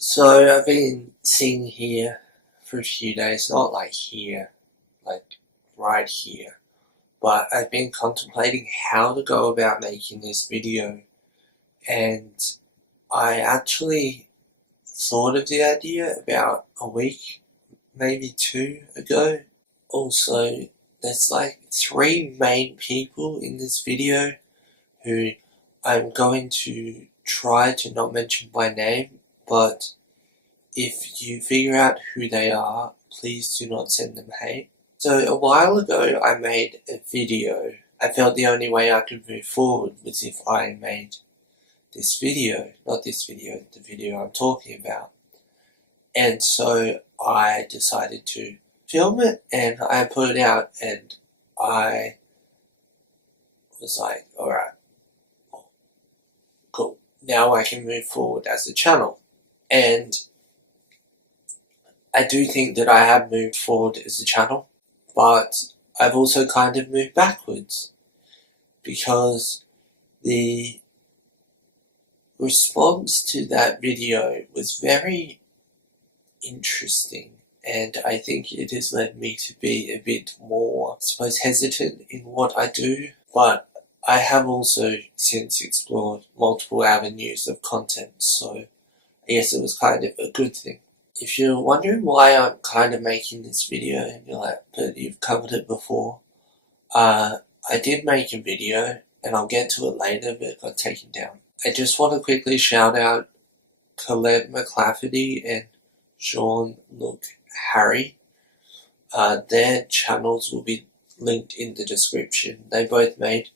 So I've been sitting here for a few days, not like here, like right here, but I've been contemplating how to go about making this video, and I actually thought of the idea about a week, maybe two ago. Also, there's like three main people in this video who I'm going to try to not mention by name, but if you figure out who they are, please do not send them hate. So a while ago I made a video. I felt the only way I could move forward was if I made this video, not this video, the video I'm talking about. And so I decided to film it and I put it out, and I was like, alright, cool. Now I can move forward as a channel. And I do think that I have moved forward as a channel, but I've also kind of moved backwards, because the response to that video was very interesting, and I think it has led me to be a bit more, I suppose, hesitant in what I do. But I have also since explored multiple avenues of content, so I guess it was kind of a good thing. If you're wondering why I'm kind of making this video and you're like, but you've covered it before, I did make a video and I'll get to it later, but it got taken down. I just want to quickly shout out Colette McClafferty and Sean Look Harry. Their channels will be linked in the description. They both made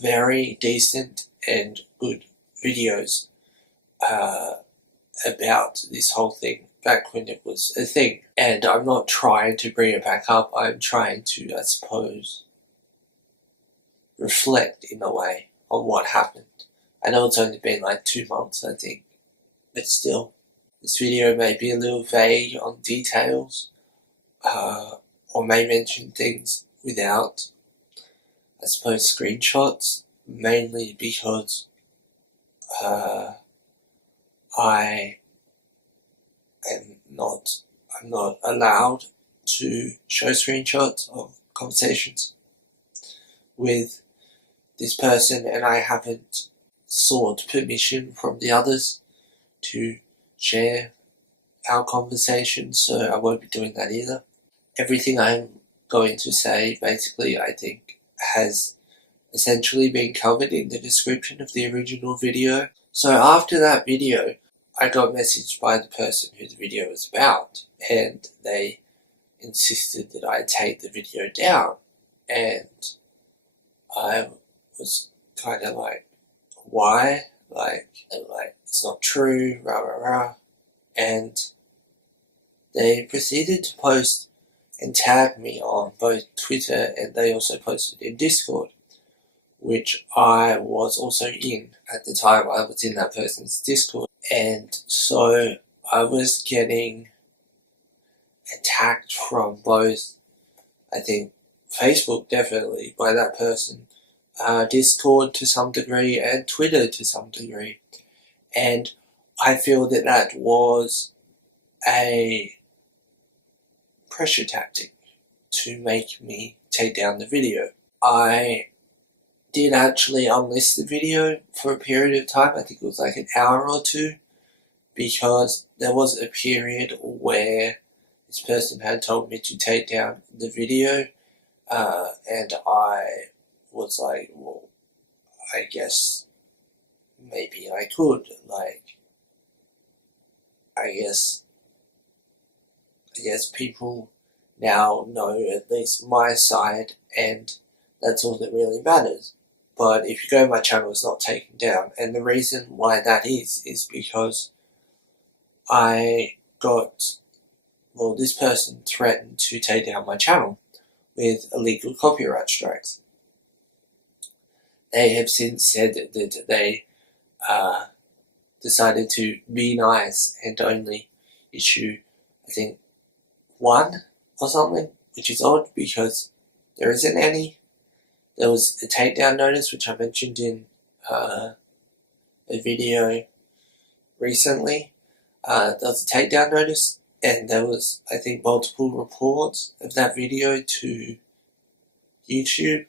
very decent and good videos about this whole thing back when it was a thing. And I'm not trying to bring it back up, I'm trying to, I suppose, reflect in a way on what happened. I know it's only been like 2 months, I think, but still. This video may be a little vague on details, or may mention things without, I suppose, screenshots, mainly because I'm not allowed to show screenshots of conversations with this person, and I haven't sought permission from the others to share our conversations, so I won't be doing that either. Everything I'm going to say, basically, I think has essentially been covered in the description of the original video. So after that video, I got messaged by the person who the video was about, and they insisted that I take the video down, and I was kind of like, why? Like, it's not true, rah rah rah. And they proceeded to post and tag me on both Twitter, and they also posted in Discord, which I was also in at the time. I was in that person's Discord, and so I was getting attacked from both, I think, Facebook definitely by that person, Discord to some degree, and Twitter to some degree. And I feel that that was a pressure tactic to make me take down the video. I did actually unlist the video for a period of time. I think it was like an hour or two, because there was a period where this person had told me to take down the video, and I was like, well, I guess maybe I could, like, I guess people now know at least my side, and that's all that really matters. But if you go, my channel is not taken down, and the reason why that is because I got, well, this person threatened to take down my channel with illegal copyright strikes. They have since said that they decided to be nice and only issue, I think, one or something, which is odd because there isn't any. There was a takedown notice, which I mentioned in a video recently, there was a takedown notice, and there was, I think, multiple reports of that video to YouTube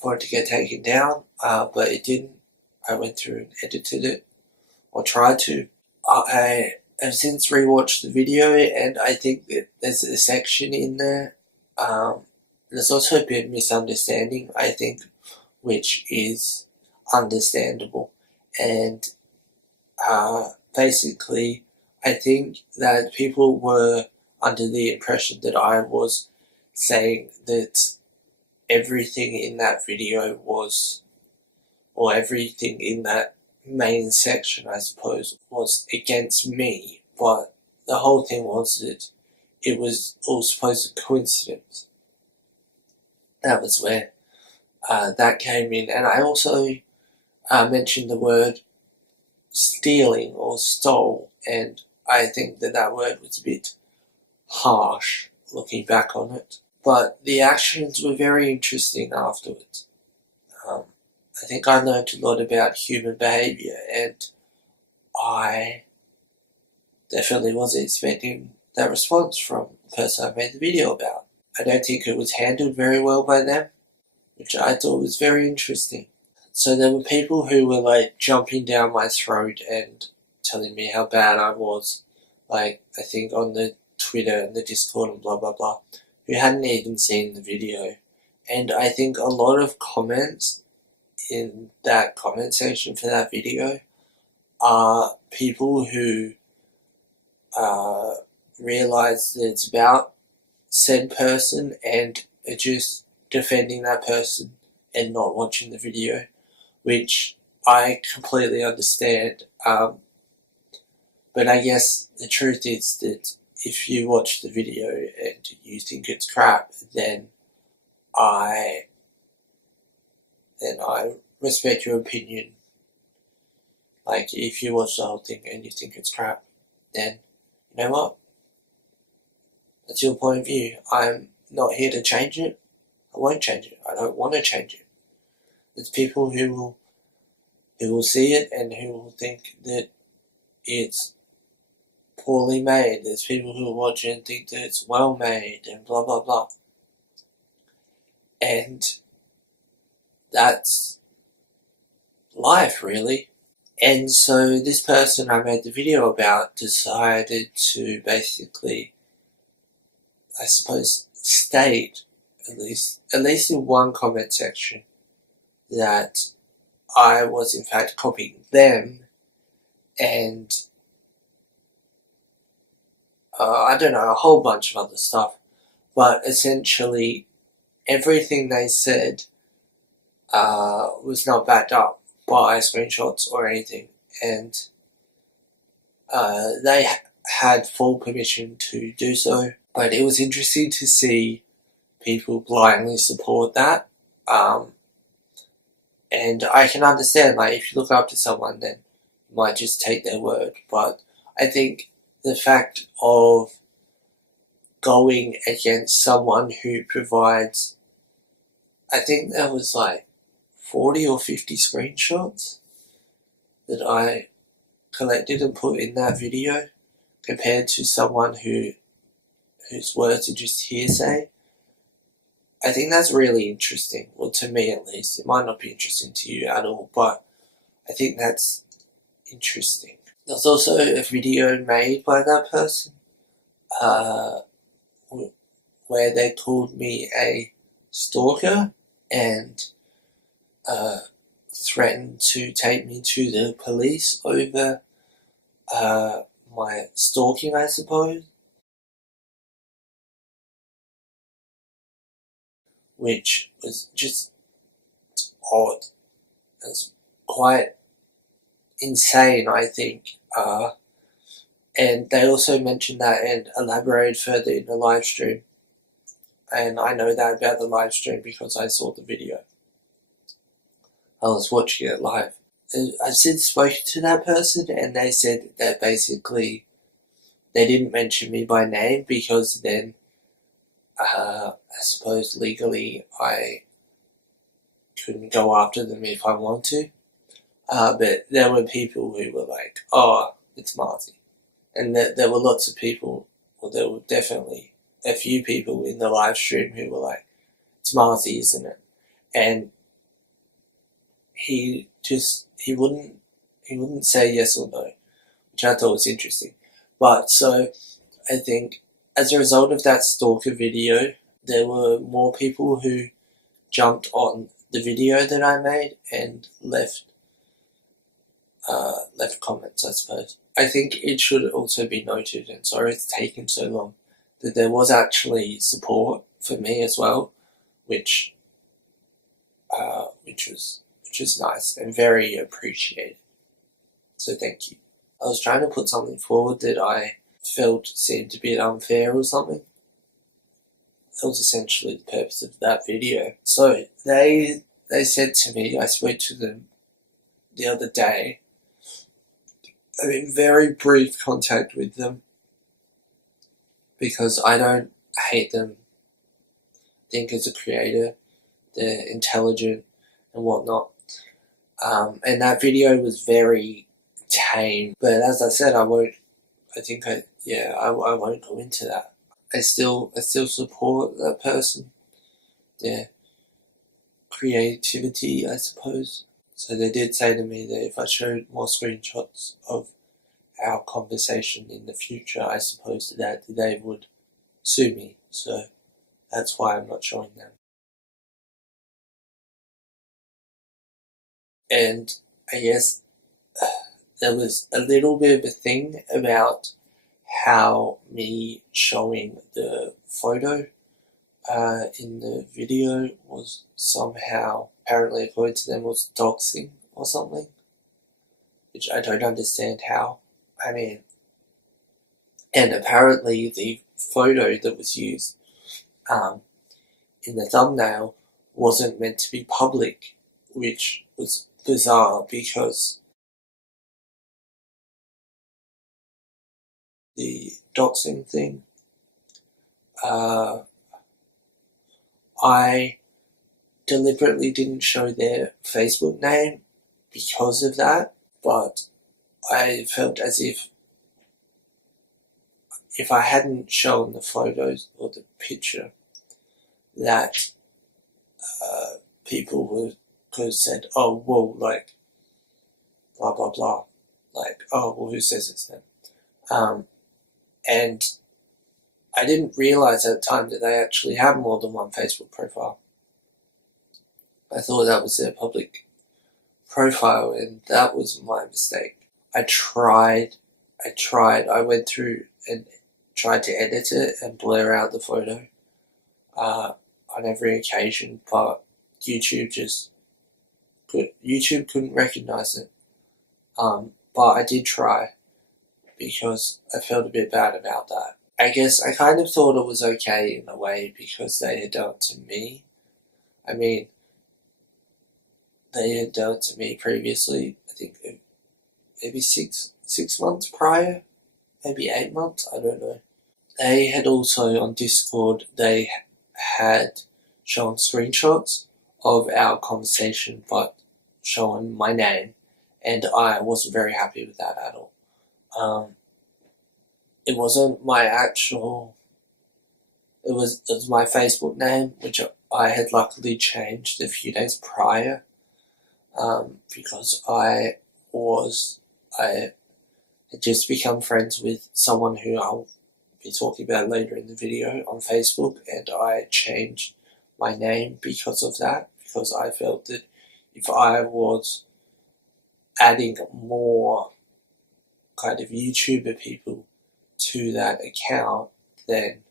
for it to get taken down, but it didn't. I went through and edited it, or tried to. I have since rewatched the video, and I think that there's a section in there. There's also a bit of misunderstanding, I think, which is understandable. And basically, I think that people were under the impression that I was saying that everything in that video was, or everything in that main section, I suppose, was against me, but the whole thing was that it was all supposed to coincidence. That was where that came in. And I also mentioned the word stealing or stole, and I think that that word was a bit harsh looking back on it. But the actions were very interesting afterwards. I think I learned a lot about human behaviour, and I definitely wasn't expecting that response from the person I made the video about. I don't think it was handled very well by them, which I thought was very interesting. So there were people who were like jumping down my throat and telling me how bad I was, like I think on the Twitter and the Discord and blah blah blah, who hadn't even seen the video. And I think a lot of comments in that comment section for that video are people who realise that it's about said person and are just defending that person and not watching the video, which I completely understand. But I guess the truth is that if you watch the video and you think it's crap, then I respect your opinion. Like, if you watch the whole thing and you think it's crap, then, you know what? That's your point of view. I'm not here to change it. I won't change it. I don't want to change it. There's people who will see it and who will think that it's poorly made. There's people who will watch it and think that it's well made and blah blah blah. And that's life, really. And so this person I made the video about decided to basically, I suppose, state, at least in one comment section, that I was in fact copying them, and I don't know, a whole bunch of other stuff. But essentially, everything they said was not backed up by screenshots or anything, and they had full permission to do so. But it was interesting to see people blindly support that. And I can understand, like, if you look up to someone, then you might just take their word. But I think the fact of going against someone who provides, I think there was like 40 or 50 screenshots that I collected and put in that video, compared to someone whose words are just hearsay. I think that's really interesting. Well, to me at least. It might not be interesting to you at all, but I think that's interesting. There's also a video made by that person where they called me a stalker and threatened to take me to the police over my stalking, I suppose. Which was just odd. It was quite insane, I think. And they also mentioned that and elaborated further in the live stream. And I know that about the live stream because I saw the video. I was watching it live. I've since spoken to that person, and they said that basically they didn't mention me by name because then I suppose legally I couldn't go after them if I want to. But there were people who were like, oh, it's Marty. and there were lots of people, or there were definitely a few people in the live stream who were like, "It's Marthy, isn't it?" And he wouldn't say yes or no, which I thought was interesting. But so I think as a result of that stalker video, there were more people who jumped on the video that I made and left comments, I suppose. I think it should also be noted, and sorry it's taken so long, that there was actually support for me as well, which was nice and very appreciated. So thank you. I was trying to put something forward that I felt seemed to be unfair or something. That was essentially the purpose of that video. So they said to me, I spoke to them the other day. I'm in very brief contact with them because I don't hate them. I think as a creator, they're intelligent and whatnot. And that video was very tame. But as I said, I won't go into that. I still support that person, their creativity, I suppose. So they did say to me that if I showed more screenshots of our conversation in the future, I suppose that they would sue me. So that's why I'm not showing them. And I guess there was a little bit of a thing about how me showing the photo in the video was somehow, apparently according to them, was doxing or something, which I don't understand how. I mean, and apparently the photo that was used in the thumbnail wasn't meant to be public, which was bizarre because the doxing thing, I deliberately didn't show their Facebook name because of that, but I felt as if I hadn't shown the photos or the picture, that people could have said, "Oh, well, like, blah, blah, blah." Like, "Oh, well, who says it's them?" And I didn't realize at the time that they actually have more than one Facebook profile. I thought that was their public profile, and that was my mistake. I went through and tried to edit it and blur out the photo on every occasion, but YouTube couldn't recognize it. But I did try because I felt a bit bad about that. I guess I kind of thought it was okay in a way because they had done it to me. I mean, they had done it to me previously, I think maybe six months prior, maybe 8 months, I don't know. They had also on Discord, they had shown screenshots of our conversation but showing my name, and I wasn't very happy with that at all. It wasn't my actual, it was my Facebook name, which I had luckily changed a few days prior, because I had just become friends with someone who I'll be talking about later in the video on Facebook, and I changed my name because of that, because I felt that if I was adding more kind of YouTuber people to that account, then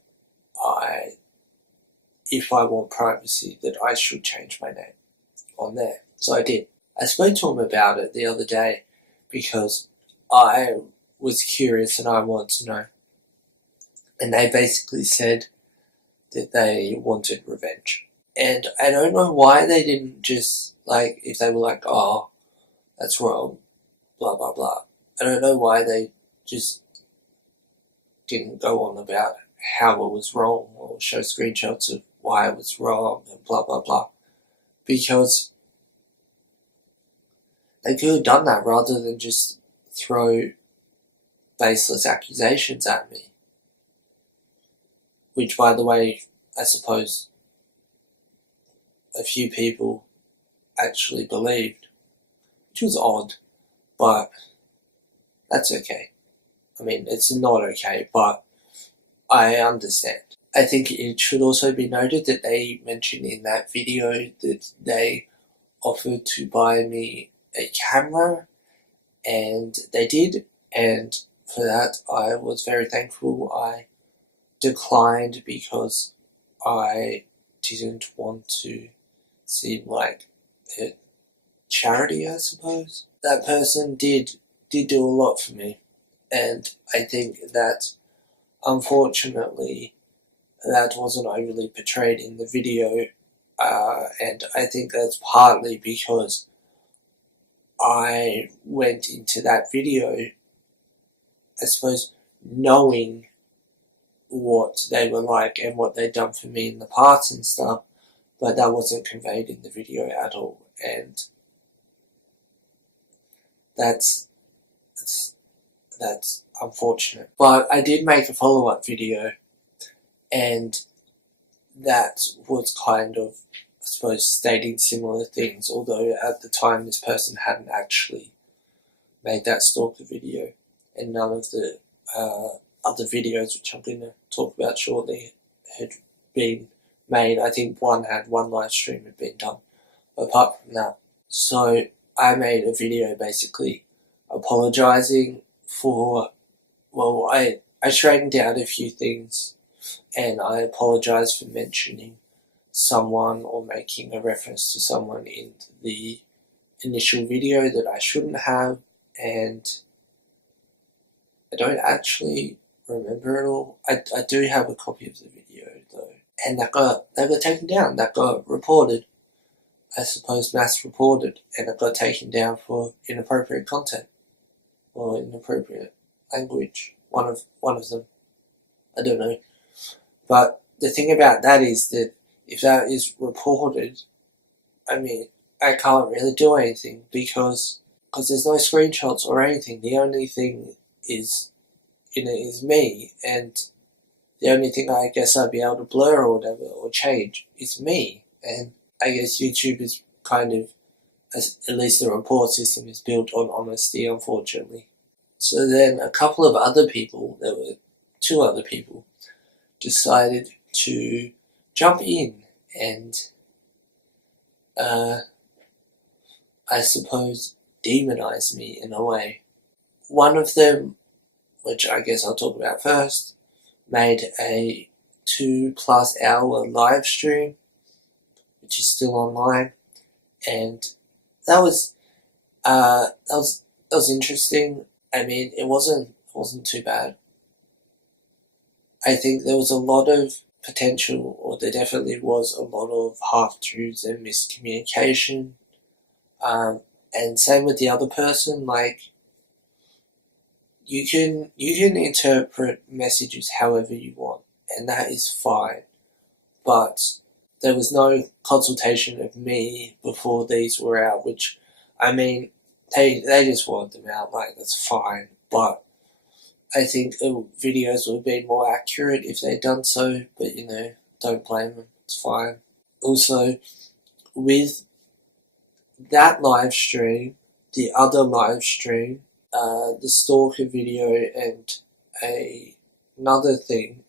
if I want privacy, that I should change my name on there. So I did. I spoke to him about it the other day because I was curious and I wanted to know. And they basically said that they wanted revenge. And I don't know why they didn't just, like, if they were like, "Oh, that's wrong, blah, blah, blah." I don't know why they just didn't go on about how it was wrong or show screenshots of why it was wrong and blah, blah, blah. Because they could have done that rather than just throw baseless accusations at me. Which, by the way, I suppose a few people actually believed. Which was odd, but that's okay. I mean, it's not okay, but I understand. I think it should also be noted that they mentioned in that video that they offered to buy me a camera, and they did, and for that I was very thankful. I declined because I didn't want to seem like a charity, I suppose. That person did do a lot for me, and I think that unfortunately that wasn't overly portrayed in the video, and I think that's partly because I went into that video, I suppose, knowing what they were like and what they'd done for me in the past and stuff, but that wasn't conveyed in the video at all, and that's unfortunate. But I did make a follow-up video, and that was kind of, I suppose, stating similar things, although at the time this person hadn't actually made that stalker video, and none of the other videos, which I'm going to talk about shortly, had been made. I think one live stream had been done, apart from that. So I made a video basically apologising for, well, I straightened out a few things, and I apologise for mentioning someone or making a reference to someone in the initial video that I shouldn't have, and I don't actually remember it all. I do have a copy of the video though, and that got taken down. That got reported, I suppose, mass reported, and it got taken down for inappropriate content or inappropriate language. One of them, I don't know. But the thing about that is that if that is reported, I mean, I can't really do anything because there's no screenshots or anything. The only thing is in it is me, and the only thing I guess I'd be able to blur or whatever or change is me. And I guess YouTube is kind of, at least the report system is built on honesty, unfortunately. So then a couple of other people, there were 2 other people, decided to jump in and I suppose demonize me in a way. One of them, which I guess I'll talk about first, made a 2+ hour live stream, which is still online, and that was interesting. I mean, it wasn't too bad. I think there was a lot of potential, or there definitely was a lot of half-truths and miscommunication, and same with the other person. Like, you can interpret messages however you want, and that is fine, but there was no consultation of me before these were out, which, I mean, they just wanted them out, like, that's fine, but I think videos would have been more accurate if they'd done so, but don't blame them, it's fine. Also, with that live stream, the other live stream, the stalker video, and another thing,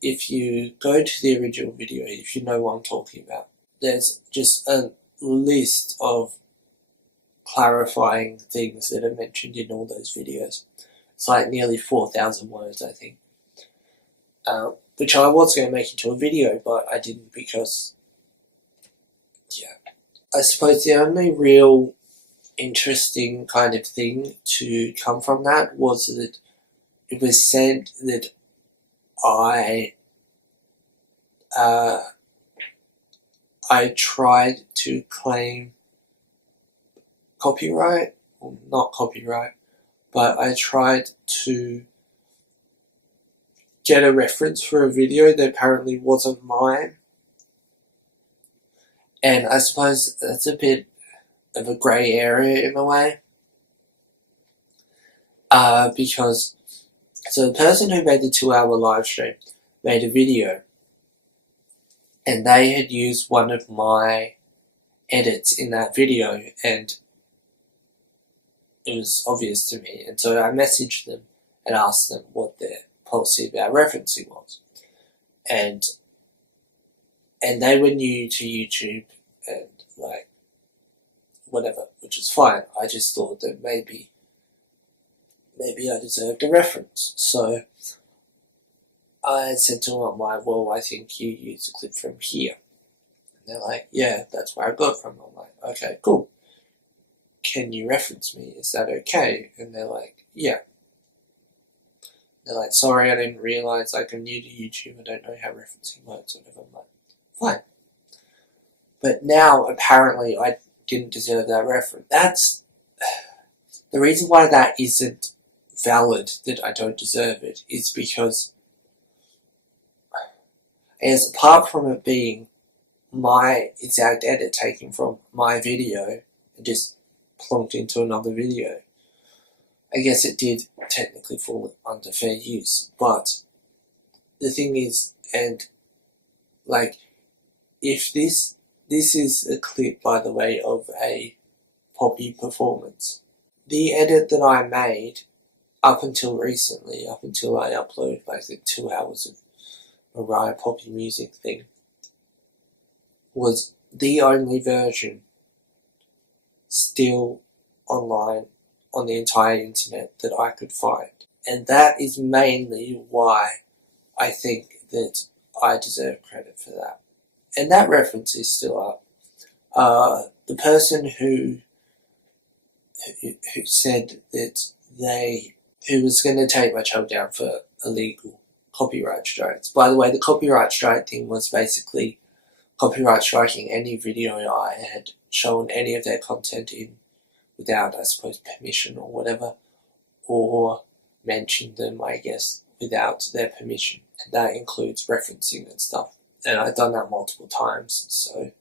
if you go to the original video, if you know what I'm talking about, there's just a list of clarifying things that are mentioned in all those videos. It's like nearly 4,000 words, I think, which I was going to make into a video, but I didn't because, yeah. I suppose the only real interesting kind of thing to come from that was that it was said that I tried to claim copyright, or not copyright, but I tried to get a reference for a video that apparently wasn't mine. And I suppose that's a bit of a grey area in a way, because So the person who made the 2-hour live stream made a video, and they had used one of my edits in that video, and it was obvious to me, and so I messaged them and asked them what their policy about referencing was. And they were new to YouTube and like whatever, which is fine. I just thought that maybe I deserved a reference. So I said to them, well, I think you used a clip from here. And they're like, yeah, that's where I got it from. I'm like, okay, cool. Can you reference me? Is that okay? And they're like, yeah. They're like, sorry, I didn't realise, like, I'm new to YouTube, I don't know how referencing works, or whatever. I'm like, fine. But now, apparently, I didn't deserve that reference. That's the reason why that isn't valid, that I don't deserve it, is because, as apart from it being my exact edit taken from my video and just plonked into another video, I guess it did technically fall under fair use. But the thing is, and like, if this is a clip, by the way, of a Poppy performance, the edit that I made up until recently, up until I uploaded like the 2 hours of Mariah Poppy music thing, was the only version still online on the entire internet that I could find. And that is mainly why I think that I deserve credit for that. And that reference is still up. The person who said that who was going to take my channel down for illegal copyright strikes. By the way, the copyright strike thing was basically copyright striking any video I had shown any of their content in without, I suppose, permission or whatever, or mentioned them, I guess, without their permission. And that includes referencing and stuff. And I've done that multiple times, so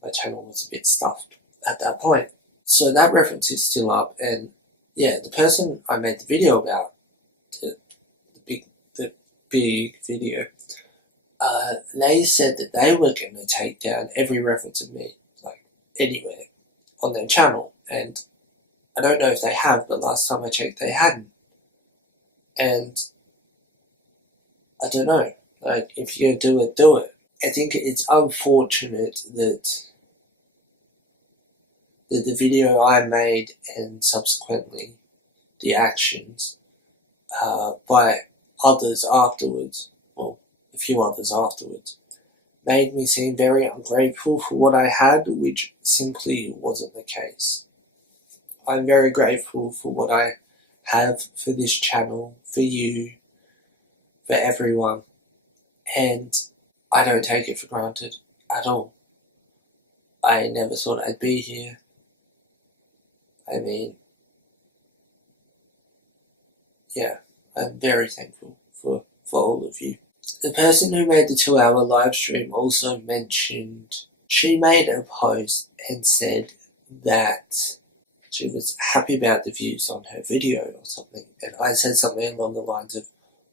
my channel was a bit stuffed at that point. So that reference is still up, and yeah, the person I made the video about, the big video, they said that they were going to take down every reference of me, like, anywhere on their channel, and I don't know if they have, but last time I checked they hadn't. And I don't know, like, if you're gonna do it, do it. I think it's unfortunate that the video I made and subsequently the actions by others afterwards, well, a few others afterwards, made me seem very ungrateful for what I had, which simply wasn't the case. I'm very grateful for what I have for this channel, for you, for everyone, and I don't take it for granted at all. I never thought I'd be here. I mean, yeah, I'm very thankful for all of you. The person who made the 2-hour live stream also mentioned, she made a post and said that she was happy about the views on her video or something, and I said something along the lines of,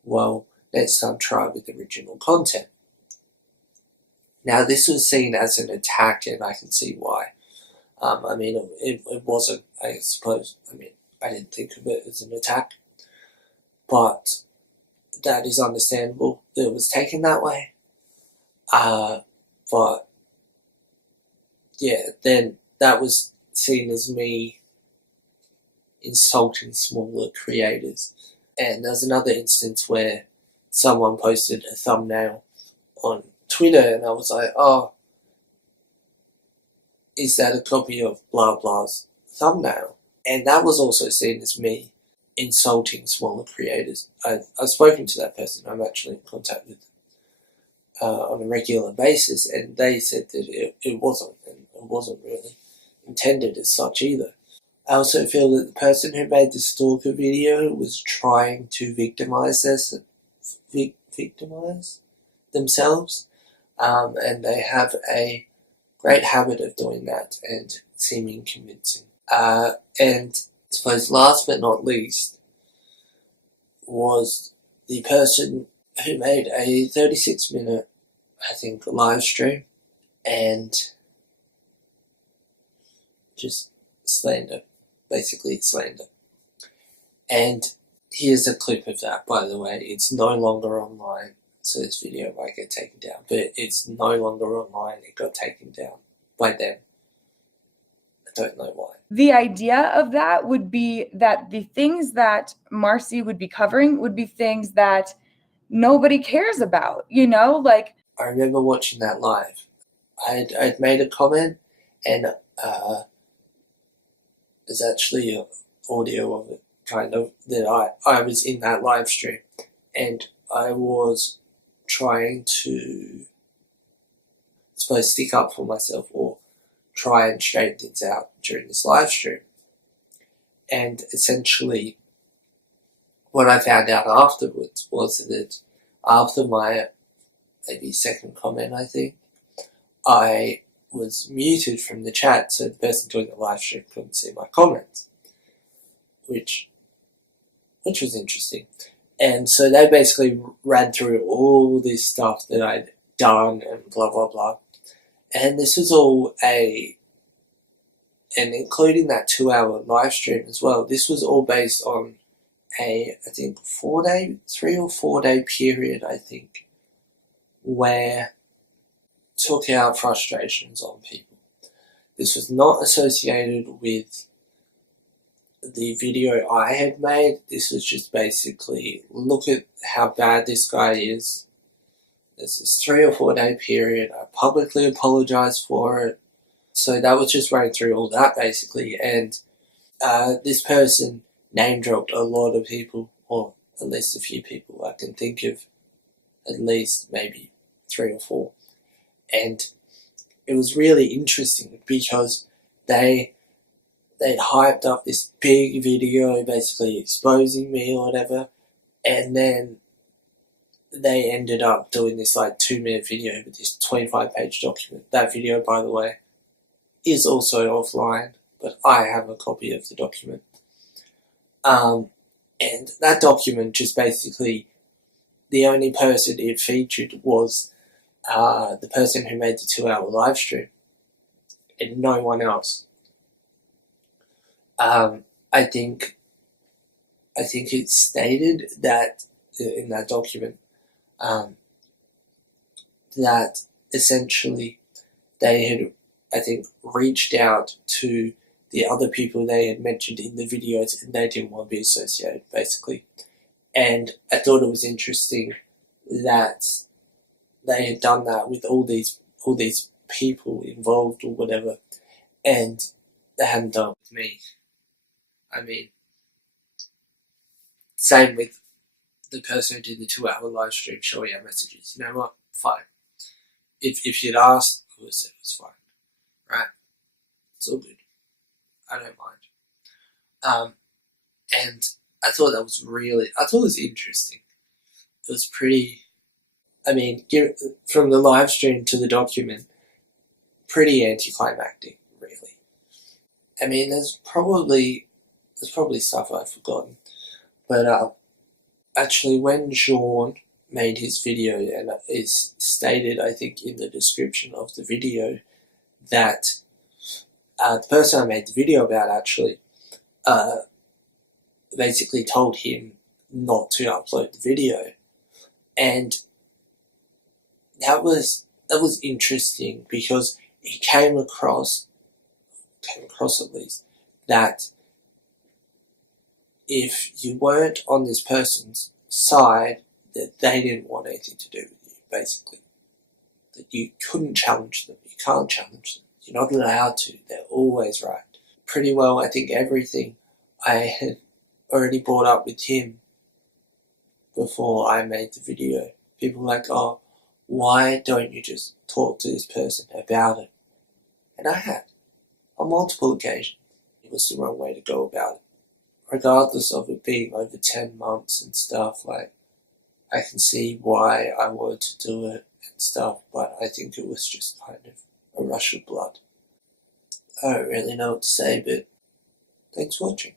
well, next time try with original content. Now, this was seen as an attack, and I can see why. I mean, it wasn't, I suppose, I mean, I didn't think of it as an attack, but that is understandable that it was taken that way. But, yeah, then that was seen as me insulting smaller creators. And there's another instance where someone posted a thumbnail on Twitter, and I was like, oh, is that a copy of blah blah's thumbnail? And that was also seen as me insulting smaller creators. I've spoken to that person. I'm actually in contact with on a regular basis, and they said that it wasn't, and it wasn't really intended as such either. I also feel that the person who made the stalker video was trying to victimize themselves, and they have a great habit of doing that and seeming convincing. And I suppose last but not least, was the person who made a 36-minute, I think, live stream and just slander, basically slander. And here's a clip of that, by the way. It's no longer online, so this video might get taken down, but it's no longer online. It got taken down by them. I don't know why. The idea of that would be that the things that Marcy would be covering would be things that nobody cares about, you know? Like, I remember watching that live. I'd made a comment, and there's actually an audio of it, kind of, that I was in that live stream, and I was trying to, I suppose, stick up for myself or try and straighten things out during this live stream. And essentially, what I found out afterwards was that after my maybe second comment, I think, I was muted from the chat, so the person doing the live stream couldn't see my comments, which was interesting. And so they basically ran through all this stuff that I'd done and blah blah blah. And this was all and including that 2-hour live stream as well, this was all based on I think 3 or 4 day period, I think, where took out frustrations on people. This was not associated with the video I had made. This was just basically, look at how bad this guy is. There's this 3 or 4 day period. I publicly apologized for it. So that was just running through all that basically. And this person name dropped a lot of people, or at least a few people. I can think of at least maybe 3 or 4. And it was really interesting because they'd hyped up this big video basically exposing me or whatever, and then they ended up doing this like 2-minute video with this 25-page document. That video, by the way, is also offline, but I have a copy of the document. And that document just basically, the only person it featured was the person who made the 2-hour live stream, and no one else. I think it stated that in that document that essentially they had, I think, reached out to the other people they had mentioned in the videos, and they didn't want to be associated, basically. And I thought it was interesting that they had done that with all these people involved or whatever, and they hadn't done it with me. I mean, same with the person who did the 2-hour live stream showing our messages. You know what? Fine. If you'd asked, I would have said it was fine. Right? It's all good. I don't mind. And I thought it was interesting. It was pretty, I mean, from the live stream to the document, pretty anticlimactic, really. I mean, there's probably stuff I've forgotten. But actually, when Sean made his video, and it's stated, I think, in the description of the video, that the person I made the video about actually basically told him not to upload the video. And that was interesting, because it came across at least, that if you weren't on this person's side, that they didn't want anything to do with you, basically. That you couldn't challenge them, you can't challenge them, you're not allowed to, they're always right. Pretty well, I think everything I had already brought up with him before I made the video. People were like, oh, why don't you just talk to this person about it? And I had, on multiple occasions. It was the wrong way to go about it. Regardless of it being over 10 months and stuff, like, I can see why I wanted to do it and stuff, but I think it was just kind of a rush of blood. I don't really know what to say, but thanks for watching.